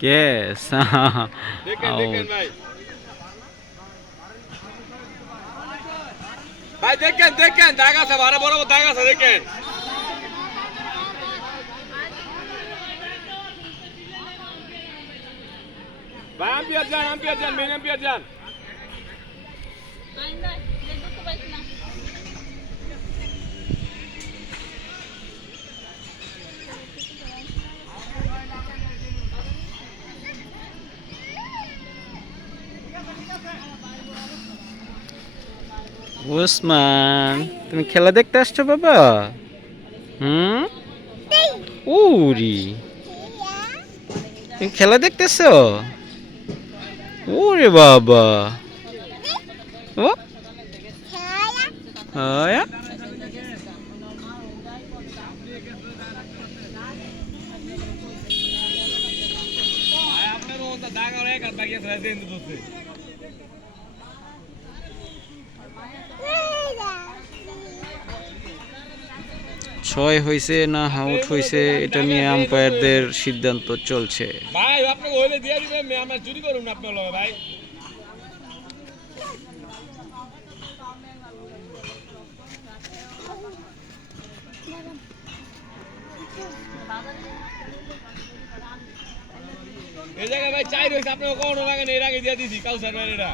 Yes. Deacon, Deacon, भाई भाई देखें देखें दागा से बारह बोलो दागा से देखें हम भी जान हम भी जान मैंने भी जान ওসমান, তুমি খেলা দেখতে আসছো বাবা? হুম? উরি। তুমি খেলা দেখতেছো ওরে বাবা। ও? আছে ছয় হয়েছে না আউট হয়েছে এটা নিয়ে আম্পায়ারদের সিদ্ধান্ত চলছে। ভাই, আপনাকে হইলে দিয়ে দিবেন আমরা চুরি করুন আপনার ভাই। এই জায়গায় ভাই চাই রয়েছে, আপনাকে কখনো লাগে এর আগে দিয়ে দিছি কাউসার ভাই এটা।